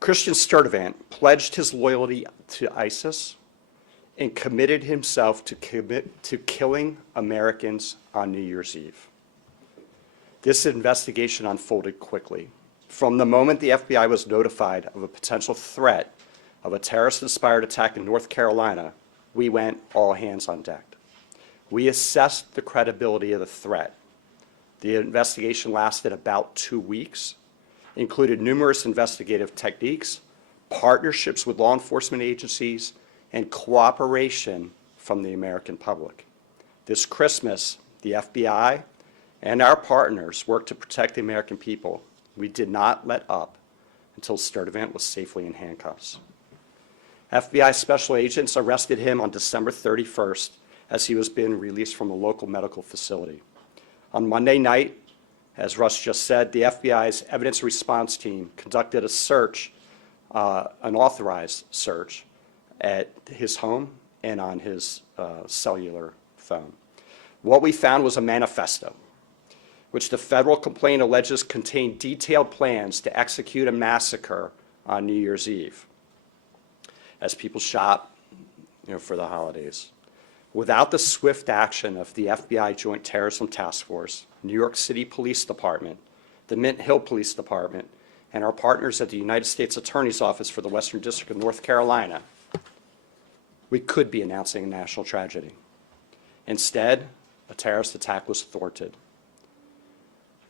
Christian Sturtevant pledged his loyalty to ISIS and committed himself to killing Americans on New Year's Eve. This investigation unfolded quickly. From the moment the FBI was notified of a potential threat of a terrorist-inspired attack in North Carolina, we went all hands on deck. We assessed the credibility of the threat. The investigation lasted about 2 weeks, included numerous investigative techniques, partnerships with law enforcement agencies, and cooperation from the American public. This Christmas, the FBI and our partners worked to protect the American people. We did not let up until Sturtevant was safely in handcuffs. FBI special agents arrested him on December 31st as he was being released from a local medical facility. On Monday night, as Russ just said, the FBI's evidence response team conducted a search, an authorized search, at his home and on his cellular phone. What we found was a manifesto, which the federal complaint alleges contained detailed plans to execute a massacre on New Year's Eve as people shop, for the holidays. Without the swift action of the FBI Joint Terrorism Task Force, New York City Police Department, the Mint Hill Police Department, and our partners at the United States Attorney's Office for the Western District of North Carolina, we could be announcing a national tragedy. Instead, a terrorist attack was thwarted.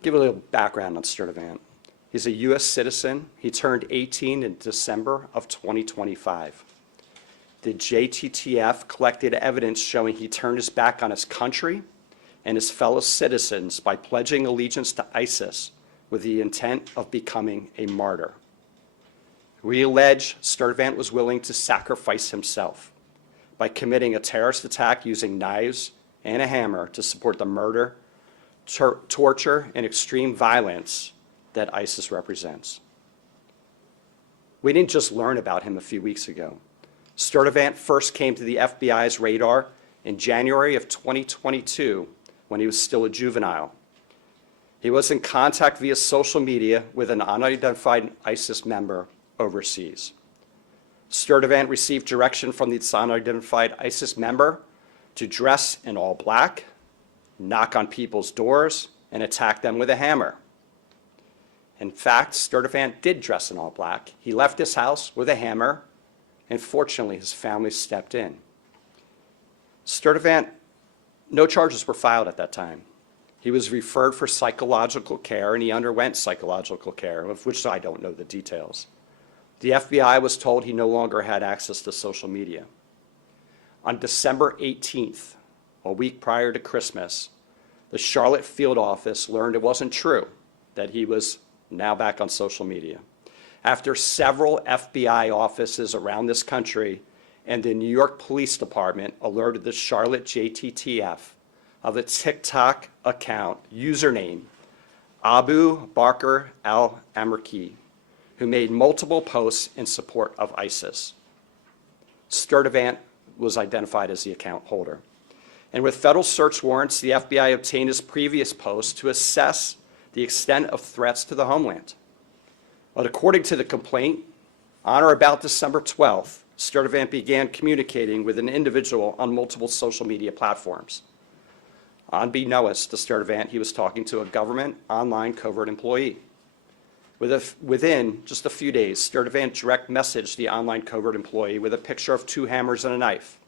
Give a little background on Sturtevant. He's a U.S. citizen. He turned 18 in December of 2025. The JTTF collected evidence showing he turned his back on his country and his fellow citizens by pledging allegiance to ISIS with the intent of becoming a martyr. We allege Sturtevant was willing to sacrifice himself by committing a terrorist attack using knives and a hammer to support the murder, torture, and extreme violence that ISIS represents. We didn't just learn about him a few weeks ago. Sturtevant first came to the FBI's radar in January of 2022 when he was still a juvenile. He was in contact via social media with an unidentified ISIS member overseas. Sturtevant received direction from this unidentified ISIS member to dress in all black, knock on people's doors, and attack them with a hammer. In fact, Sturtevant did dress in all black. He left his house with a hammer, and fortunately, his family stepped in. Sturtevant, no charges were filed at that time. He was referred for psychological care, and he underwent psychological care, of which I don't know the details. The FBI was told he no longer had access to social media. On December 18th, a week prior to Christmas, the Charlotte field office learned it wasn't true that he was now back on social media. After several FBI offices around this country and the New York Police Department alerted the Charlotte JTTF of a TikTok account username, Abu Bakr al-Amerki, who made multiple posts in support of ISIS. Sturtevant was identified as the account holder. And with federal search warrants, the FBI obtained his previous posts to assess the extent of threats to the homeland. But according to the complaint, on or about December 12th, Sturtevant began communicating with an individual on multiple social media platforms. Unbeknownst to Sturtevant, he was talking to a government online covert employee. Within just a few days, Sturtevant direct messaged the online covert employee with a picture of 2 hammers and a knife.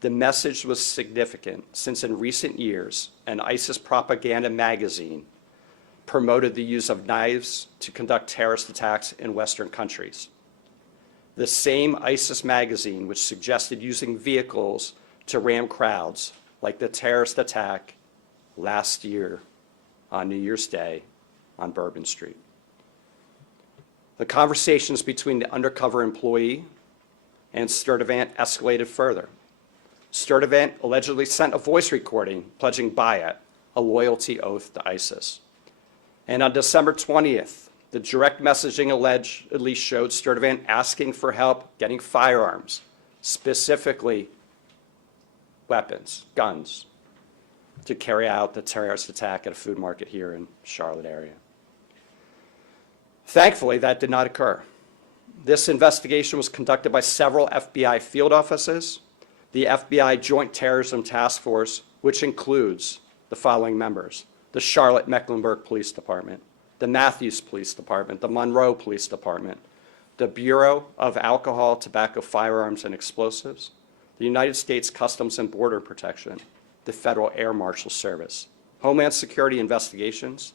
The message was significant since in recent years, an ISIS propaganda magazine promoted the use of knives to conduct terrorist attacks in Western countries. The same ISIS magazine which suggested using vehicles to ram crowds, like the terrorist attack last year on New Year's Day on Bourbon Street. The conversations between the undercover employee and Sturtevant escalated further. Sturtevant allegedly sent a voice recording pledging Bayat, a loyalty oath to ISIS. And on December 20th, the direct messaging allegedly showed Sturtevant asking for help getting firearms, specifically weapons, guns, to carry out the terrorist attack at a food market here in Charlotte area. Thankfully, that did not occur. This investigation was conducted by several FBI field offices, the FBI Joint Terrorism Task Force, which includes the following members: the Charlotte-Mecklenburg Police Department, the Matthews Police Department, the Monroe Police Department, the Bureau of Alcohol, Tobacco, Firearms, and Explosives, the United States Customs and Border Protection, the Federal Air Marshal Service, Homeland Security Investigations,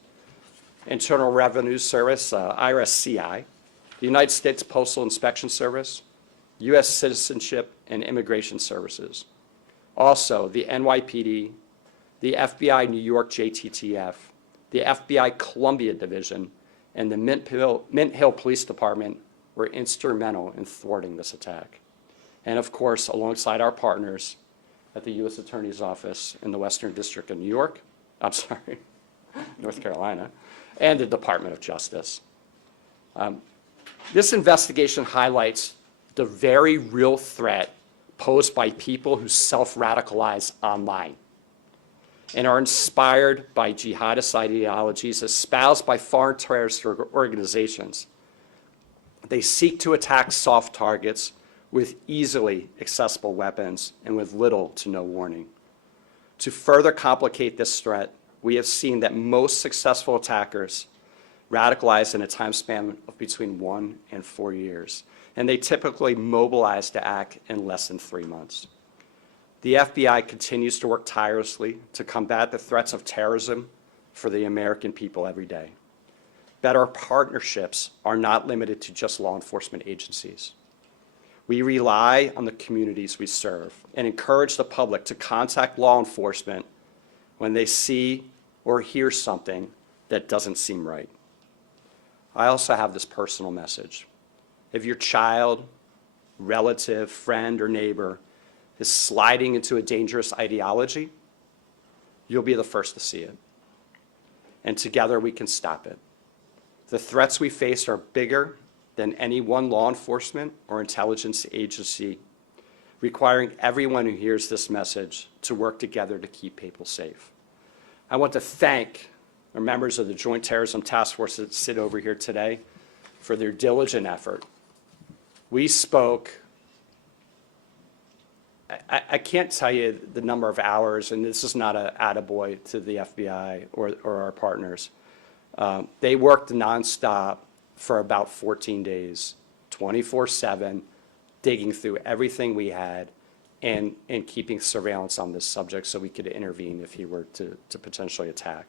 Internal Revenue Service, IRS-CI, the United States Postal Inspection Service, U.S. Citizenship and Immigration Services. Also, the NYPD, the FBI New York JTTF, the FBI Columbia Division, and the Mint Hill Police Department were instrumental in thwarting this attack. And of course, alongside our partners at the U.S. Attorney's Office in the Western District of North Carolina, and the Department of Justice. This investigation highlights the very real threat posed by people who self-radicalize online and are inspired by jihadist ideologies espoused by foreign terrorist organizations. They seek to attack soft targets with easily accessible weapons and with little to no warning. To further complicate this threat, we have seen that most successful attackers radicalize in a time span of between 1 and 4 years, and they typically mobilize to act in less than 3 months. The FBI continues to work tirelessly to combat the threats of terrorism for the American people every day. But our partnerships are not limited to just law enforcement agencies. We rely on the communities we serve and encourage the public to contact law enforcement when they see or hear something that doesn't seem right. I also have this personal message. If your child, relative, friend, or neighbor is sliding into a dangerous ideology, you'll be the first to see it. And together we can stop it. The threats we face are bigger than any one law enforcement or intelligence agency, requiring everyone who hears this message to work together to keep people safe. I want to thank our members of the Joint Terrorism Task Force that sit over here today for their diligent effort. We spoke, I can't tell you the number of hours, and this is not an attaboy to the FBI or our partners. They worked nonstop for about 14 days, 24/7, digging through everything we had and keeping surveillance on this subject so we could intervene if he were to potentially attack.